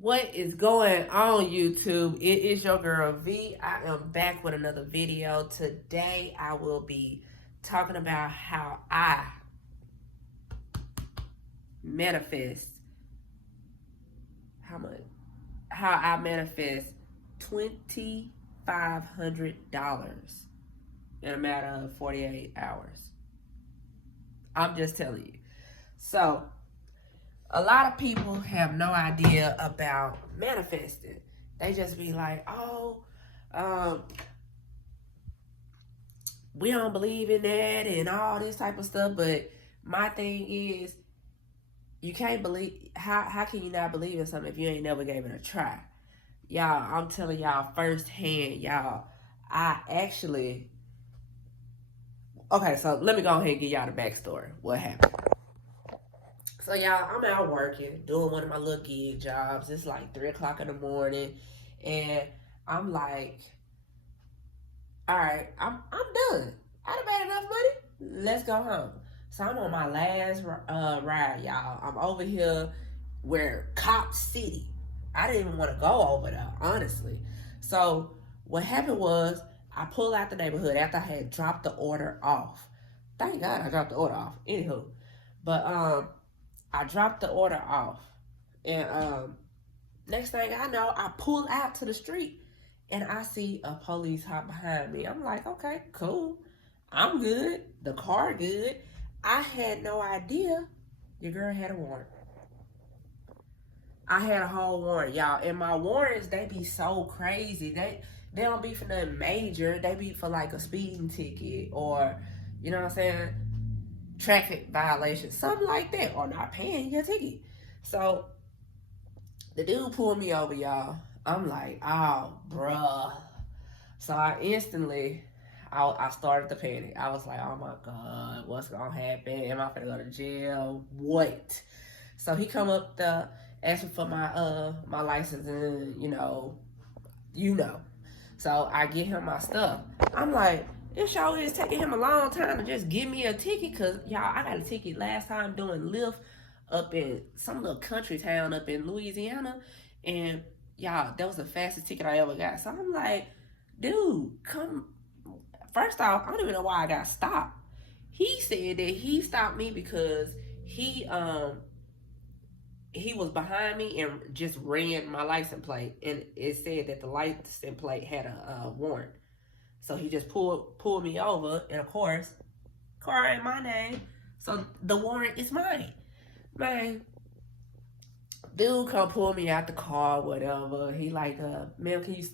What is going on, YouTube? It is your girl V. I am back with another video. Today I will be talking about how I manifest how much how I manifest $2,500 in a matter of 48 hours. I'm just telling you. So a lot of people have no idea about manifesting. They just be like, oh, um, we don't believe in that and all this type of stuff. But my thing is, you can't believe, how can you not believe in something if you ain't never gave it a try? Y'all, I'm telling y'all firsthand, y'all, I actually, okay, so let me go ahead and give y'all the backstory. What happened? So y'all, I'm out working, doing one of my little gig jobs. It's like 3 o'clock in the morning, and I'm like, all right, I'm done. I done made enough money. Let's go home. So I'm on my last ride, y'all. I'm over here where Cop City. I didn't even want to go over there, honestly. So what happened was I pulled out the neighborhood after I had dropped the order off. Thank God I dropped the order off. Anywho, but I dropped the order off, and next thing I know, I pull out to the street and I see a police hop behind me. I'm like, okay, cool. I'm good. The car good. I had no idea your girl had a warrant. I had a whole warrant, y'all. And my warrants, they be so crazy. They don't be for nothing major. They be for like a speeding ticket or, you know what I'm saying, traffic violation, something like that, or not paying your ticket. So the dude pulled me over, y'all. I'm like, oh, bruh. So I started to panic. I was like, oh my God, what's gonna happen? Am I gonna go to jail? What? So he come up to ask me for my license and you know. So I get him my stuff. I'm like, it sure is taking him a long time to just give me a ticket, cause y'all, I got a ticket last time doing Lyft up in some little country town up in Louisiana, and y'all, that was the fastest ticket I ever got. So I'm like, dude, come. First off, I don't even know why I got stopped. He said that he stopped me because he was behind me and just ran my license plate, and it said that the license plate had a warrant. So he just pulled me over, and of course, car ain't my name, so the warrant is mine. Man, dude come pull me out the car, whatever. He like, ma'am, can you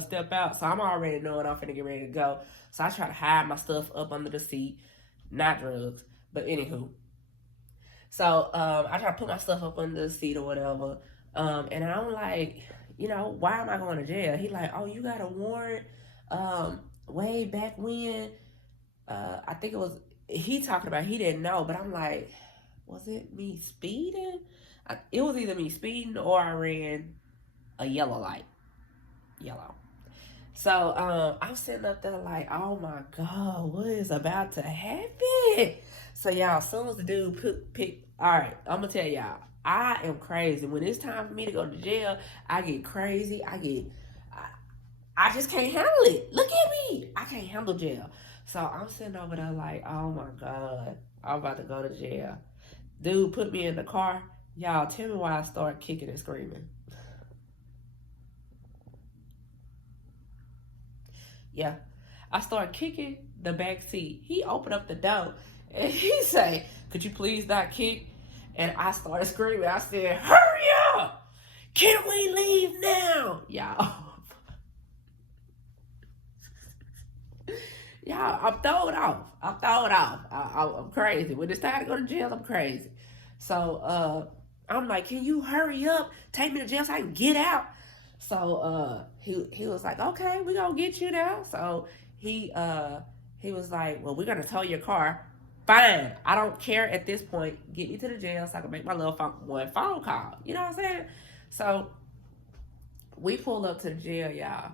step out? So I'm already knowing I'm finna get ready to go. So I try to hide my stuff up under the seat, not drugs, but anywho. So I try to put my stuff up under the seat or whatever. And I'm like, why am I going to jail? He like, oh, you got a warrant way back when. I think it was, he talking about, he didn't know, but I'm like, was it me speeding? It was either me speeding or I ran a yellow light. Yellow. So I'm sitting up there like, oh my God, what is about to happen? So y'all, as soon as the dude pick, all right, I'm gonna tell y'all, I am crazy. When it's time for me to go to jail, I get crazy. I just can't handle it. Look at me. I can't handle jail. So I'm sitting over there like, oh my God, I'm about to go to jail. Dude put me in the car. Y'all, tell me why I start kicking and screaming. Yeah. I start kicking the back seat. He opened up the door and he say, could you please not kick? And I started screaming. I said, hurry up! Can we leave now? Y'all. Y'all, I'm thrown off. I'm crazy. When it's time to go to jail, I'm crazy. So I'm like, can you hurry up? Take me to jail so I can get out. So he was like, okay, we gonna get you now. So he was like, well, we're gonna tow your car. Fine, I don't care at this point. Get me to the jail so I can make my little one phone call. You know what I'm saying? So we pull up to the jail, y'all.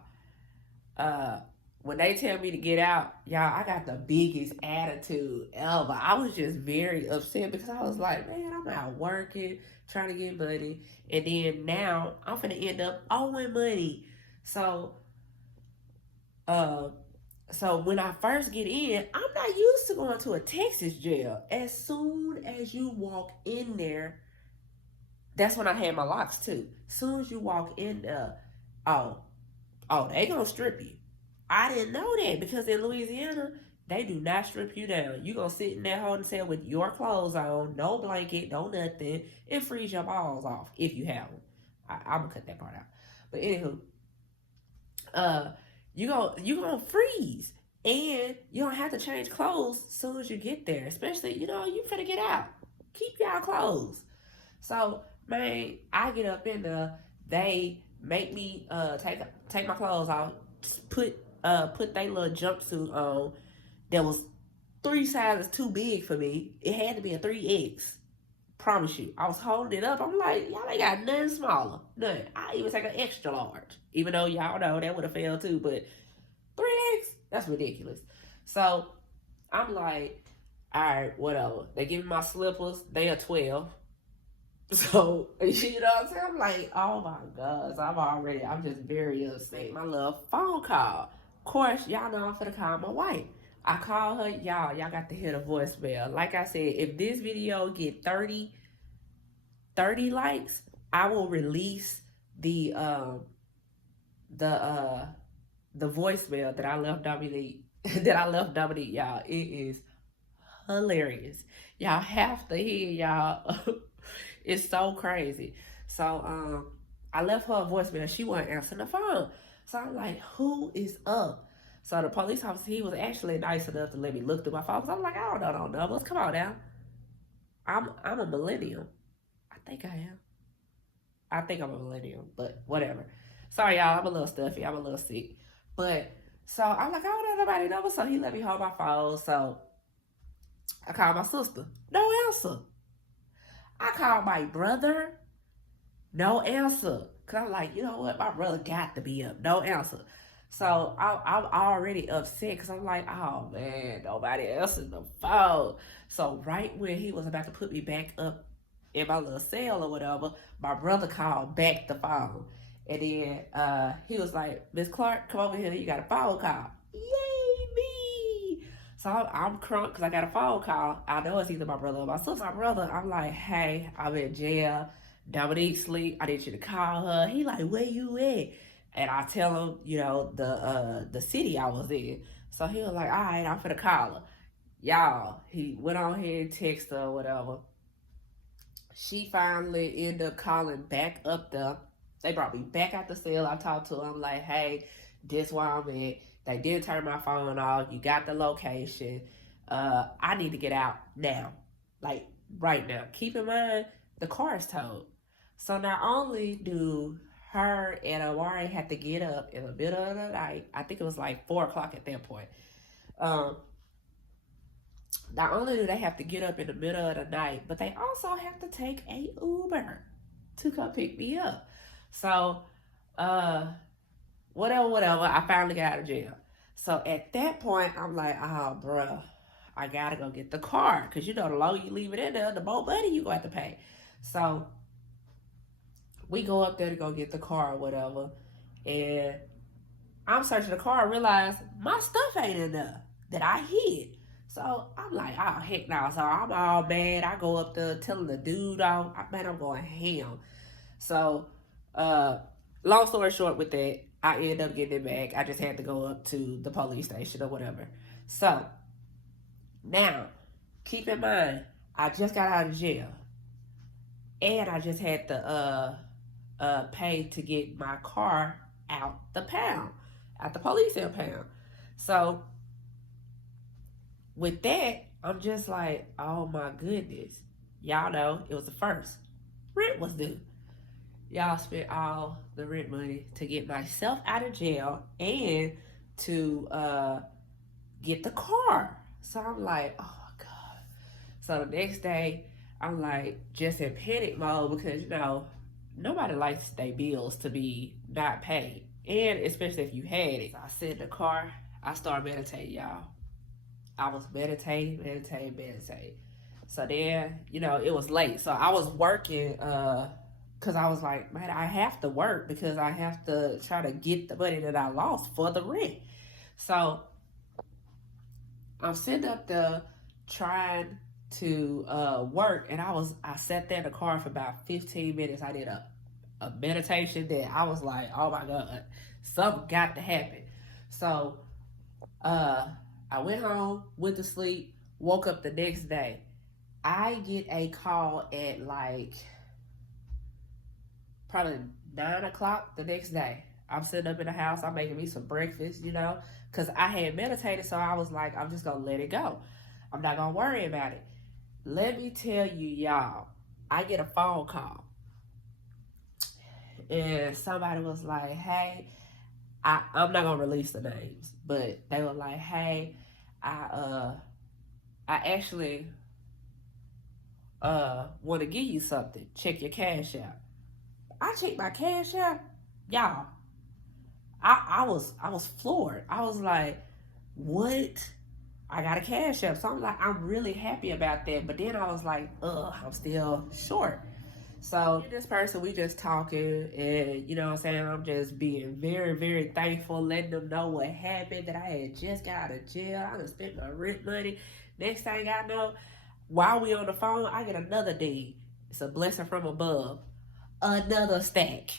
Uh, when they tell me to get out, y'all, I got the biggest attitude ever. I was just very upset because I was like, man, I'm out working, trying to get money, and then now I'm finna end up owing money. So, uh, so when I first get in, I'm not used to going to a Texas jail. As soon as you walk in there, that's when I had my locks too. As soon as you walk in there, oh, they gonna strip you. I didn't know that because in Louisiana, they do not strip you down. You gonna sit in that holding cell with your clothes on, no blanket, no nothing, and freeze your balls off if you have them. I'm gonna cut that part out. But anywho, uh, you gonna freeze, and you don't have to change clothes as soon as you get there. Especially, you finna get out. Keep y'all clothes. So man, I get up in there. They make me take my clothes off, put their little jumpsuit on that was 3 sizes too big for me. It had to be a 3X. Promise you. I was holding it up. I'm like, y'all ain't got nothing smaller. None. I even take an extra large. Even though y'all know that would have failed too, but 3X? That's ridiculous. So I'm like, all right, whatever. They give me my slippers. They are 12. So, you know what I'm saying? I'm like, oh my gosh, I'm just very upset. My little phone call. Of course, y'all know I'm finna call my wife. I call her, y'all got to hear the voicemail. Like I said, if this video get 30 likes, I will release the voicemail that I left Dominique, y'all. It is hilarious. Y'all have to hear, y'all. It's so crazy. So I left her a voicemail. She wasn't answering the phone. So I'm like, who is up? So the police officer, he was actually nice enough to let me look through my phone. So I'm like, I don't know no numbers. Come on now. I'm a millennial. I think I am. I think I'm a millennial, but whatever. Sorry, y'all. I'm a little stuffy. I'm a little sick. But so I'm like, I don't know nobody number. So he let me hold my phone. So I called my sister. No answer. I called my brother. No answer. Because I'm like, you know what? My brother got to be up. No answer. So I'm already upset because I'm like, oh man, nobody answered the phone. So right when he was about to put me back up in my little cell or whatever, my brother called back the phone. And then he was like, Miss Clark, come over here. You got a phone call. Yay, me. So I'm crunk because I got a phone call. I know it's either my brother or my sister. My brother, I'm like, hey, I'm in jail. Dominique sleep. I need you to call her. He like, where you at? And I tell him, the city I was in. So he was like, all right, I'm finna call her. Y'all, he went on here and texted her or whatever. She finally ended up calling back up there. They brought me back out the cell. I talked to them like, hey, this where I'm at. They did turn my phone off. You got the location. I need to get out now. Like, right now. Keep in mind, the car is towed. So not only do her and Amari had to get up in the middle of the night. I think it was like 4 o'clock at that point. Not only do they have to get up in the middle of the night, but they also have to take a Uber to come pick me up. So, whatever. I finally got out of jail. So at that point, I'm like, oh, bruh, I gotta go get the car. Because the longer you leave it in there, the more money you going to have to pay. So we go up there to go get the car or whatever. And I'm searching the car and realize my stuff ain't in there that I hid. So I'm like, oh, heck no. So I'm all mad. I go up there telling the dude, I'm going ham. So, long story short with that, I ended up getting it back. I just had to go up to the police station or whatever. So, now, keep in mind, I just got out of jail. And I just had to pay to get my car out the pound, out the police impound. So with that, I'm just like, oh my goodness. Y'all know it was the first. Rent was due. Y'all spent all the rent money to get myself out of jail and to get the car. So I'm like, oh my God. So the next day, I'm like just in panic mode because, nobody likes their bills to be not paid. And especially if you had it. So I sit in the car, I started meditating, y'all. I was meditating. So then, it was late. So I was working, because I was like, man, I have to work because I have to try to get the money that I lost for the rent. So I'm sitting up there trying to work, and I sat there in the car for about 15 minutes. I did a meditation that I was like, oh my God, something got to happen. So I went home, went to sleep, woke up the next day. I get a call at like probably 9 o'clock the next day. I'm sitting up in the house, I'm making me some breakfast, because I had meditated, so I was like, I'm just gonna let it go. I'm not gonna worry about it. Let me tell you, y'all, I get a phone call, and somebody was like, hey, I'm not gonna release the names, but they were like, hey, I actually want to give you something. Check your cash out. I checked my cash out, y'all. I was floored. I was like, what? I got a cash app. So I'm like, I'm really happy about that. But then I was like, I'm still short. So this person, we just talking, and what I'm saying, I'm just being very, very thankful, letting them know what happened, that I had just got out of jail. I done spent my rent money. Next thing I know, while we on the phone, I get another deed. It's a blessing from above. Another stack.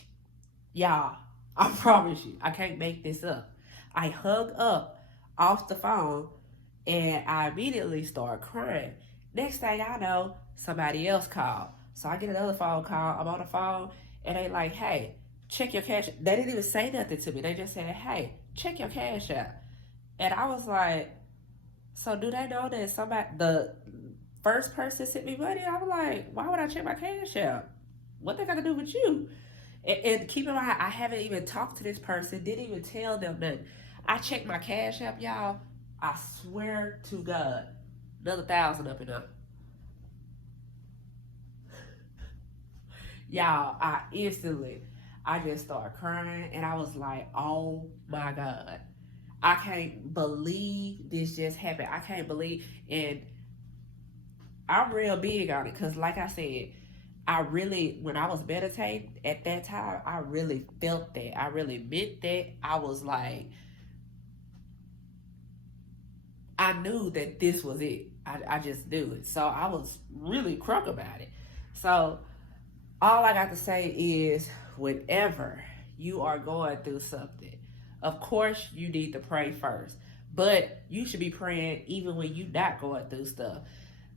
Y'all, I promise you, I can't make this up. I hung up off the phone, and I immediately start crying. Next thing I know, somebody else called. So I get another phone call. I'm on the phone, and they like, hey, check your cash. They didn't even say nothing to me. They just said, hey, check your cash out. And I was like, so do they know that the first person sent me money? I was like, why would I check my cash out? What they got to do with you? And keep in mind, I haven't even talked to this person, didn't even tell them nothing. I checked my cash app, y'all. I swear to God, another 1,000 up and up. Y'all, I just started crying, and I was like, oh my God. I can't believe this just happened. I can't believe, and I'm real big on it, because like I said, when I was meditating at that time, I really felt that. I really meant that. I was like, I knew that this was it. I just knew it. So I was really crunk about it. So all I got to say is, whenever you are going through something, of course you need to pray first. But you should be praying even when you're not going through stuff.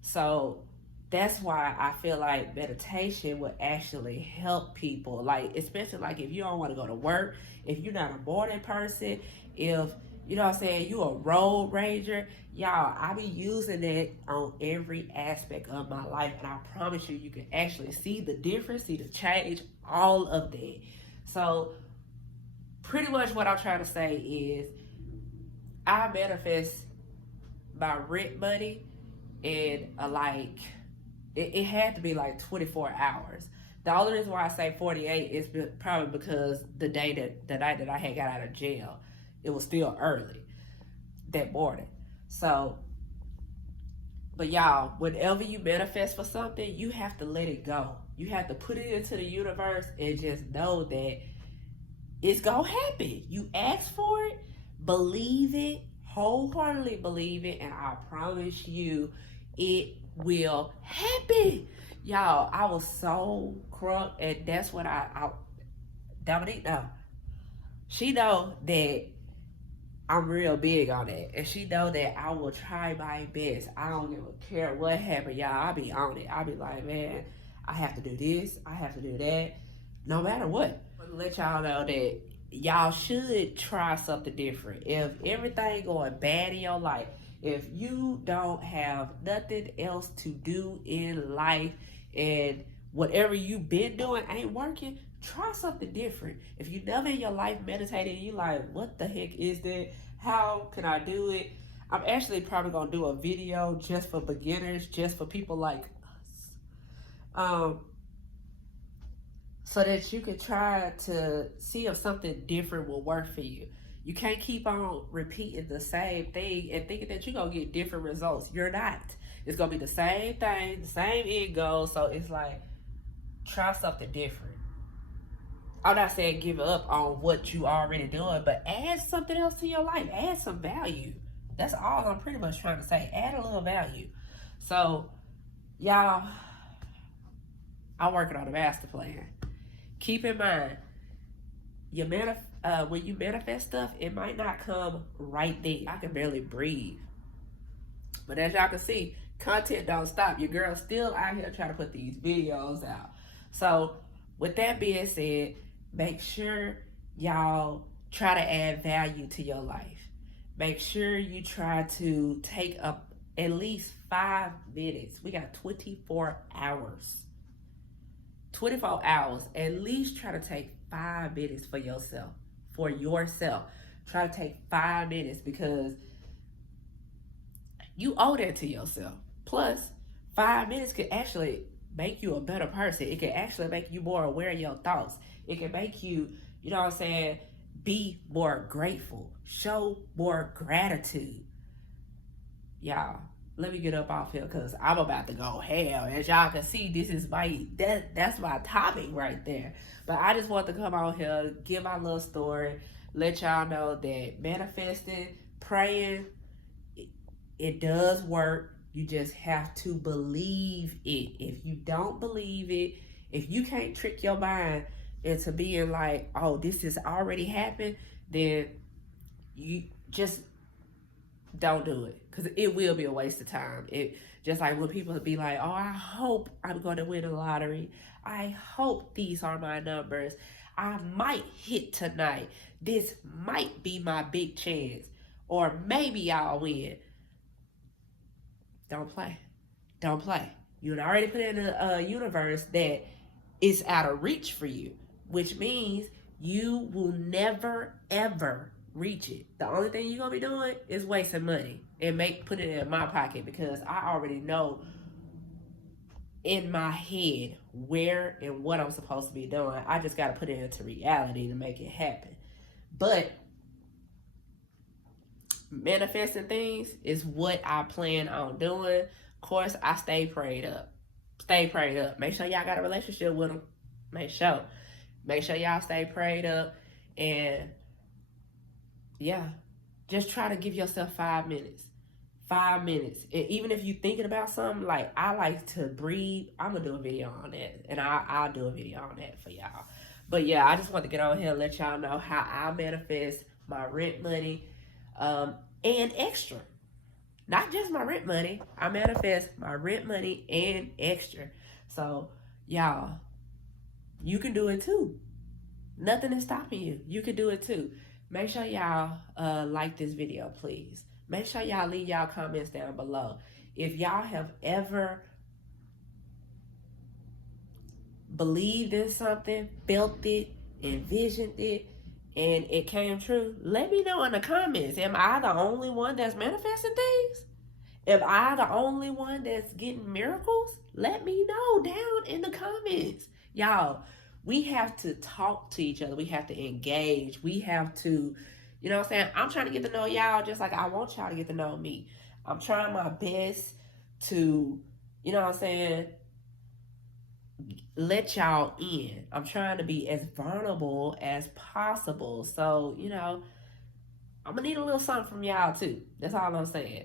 So that's why I feel like meditation would actually help people. Like, especially like if you don't want to go to work, if you're not a morning person, if you know what I'm saying, you a road ranger, y'all, I be using it on every aspect of my life, and I promise you, you can actually see the difference, see the change, all of that. So pretty much what I'm trying to say is, I manifest my rent money in it had to be like 24 hours. The only reason why I say 48 is probably because the night that I had got out of jail, it was still early that morning. So, but y'all, whenever you manifest for something, you have to let it go. You have to put it into the universe and just know that it's gonna happen. You ask for it, believe it, wholeheartedly believe it, and I promise you, it will happen. Y'all, I was so crunk, and that's what Dominique know. She know that I'm real big on it, and she know that I will try my best. I don't give a care what happened, y'all. I'll be on it. I'll be like, man, I have to do this, I have to do that, no matter what. I'll let y'all know that y'all should try something different. If everything going bad in your life, if you don't have nothing else to do in life, and whatever you've been doing ain't working, try something different. If you never in your life meditated, you like, what the heck is that? How can I do it? I'm actually probably gonna do a video just for beginners, just for people like us. So that you can try to see if something different will work for you. You can't keep on repeating the same thing and thinking that you're going to get different results. You're not. It's going to be the same thing, the same end goal. So it's like, try something different. I'm not saying give up on what you already doing, but add something else to your life. Add some value. That's all I'm pretty much trying to say. Add a little value. So, y'all, I'm working on a master plan. Keep in mind, when you manifest stuff, it might not come right there. I can barely breathe. But as y'all can see, content don't stop. Your girl's still out here trying to put these videos out. So, with that being said, make sure y'all try to add value to your life. Make sure you try to take up at least 5 minutes. We got 24 hours. 24 hours. At least try to take 5 minutes for yourself. For yourself. Try to take 5 minutes because you owe that to yourself. Plus, 5 minutes could actually make you a better person. It can actually make you more aware of your thoughts. It can make you, you know what I'm saying, be more grateful. Show more gratitude. Y'all, let me get up off here because I'm about to go hell. As y'all can see, this is that's my topic right there. But I just want to come out here, give my little story, let y'all know that manifesting, praying, it does work. You just have to believe it. If you don't believe it, if you can't trick your mind into being like, oh, this has already happened, then you just don't do it. Because it will be a waste of time. It just like when people be like, oh, I hope I'm going to win the lottery. I hope these are my numbers. I might hit tonight. This might be my big chance. Or maybe I'll win. Don't play. Don't play. You had already put in a universe that is out of reach for you, which means you will never, ever reach it. The only thing you're going to be doing is wasting money and put it in my pocket because I already know in my head where and what I'm supposed to be doing. I just got to put it into reality to make it happen. But manifesting things is what I plan on doing. Of course, I stay prayed up. Stay prayed up. Make sure y'all got a relationship with them. Make sure y'all stay prayed up. And yeah, just try to give yourself 5 minutes. 5 minutes. And even if you're thinking about something, like I like to breathe, I'm going to do a video on that. And I'll do a video on that for y'all. But yeah, I just want to get on here and let y'all know how I manifest my rent money. And extra. Not just my rent money. I manifest my rent money and extra. So, y'all, you can do it too. Nothing is stopping you. You can do it too. Make sure y'all like this video, please. Make sure y'all leave y'all comments down below. If y'all have ever believed in something, felt it, envisioned it, and it came true, let me know in the comments. Am I the only one that's manifesting things? Am I the only one that's getting miracles? Let me know down in the comments. Y'all, we have to talk to each other. We have to engage. We have to, you know what I'm saying? I'm trying to get to know y'all just like I want y'all to get to know me. I'm trying my best to, you know what I'm saying, let y'all in. I'm trying to be as vulnerable as possible. So, you know, I'm going to need a little something from y'all too. That's all I'm saying.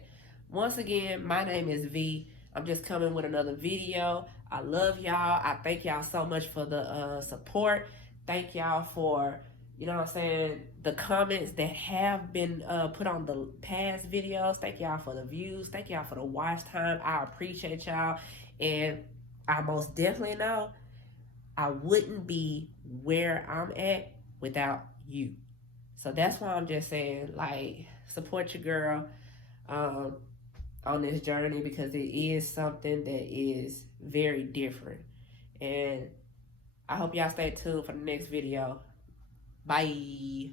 Once again, my name is V. I'm just coming with another video. I love y'all. I thank y'all so much for the support. Thank y'all for, you know what I'm saying, the comments that have been put on the past videos. Thank y'all for the views. Thank y'all for the watch time. I appreciate y'all. And I most definitely know I wouldn't be where I'm at without you. So that's why I'm just saying, like, support your girl on this journey because it is something that is very different. And I hope y'all stay tuned for the next video. Bye.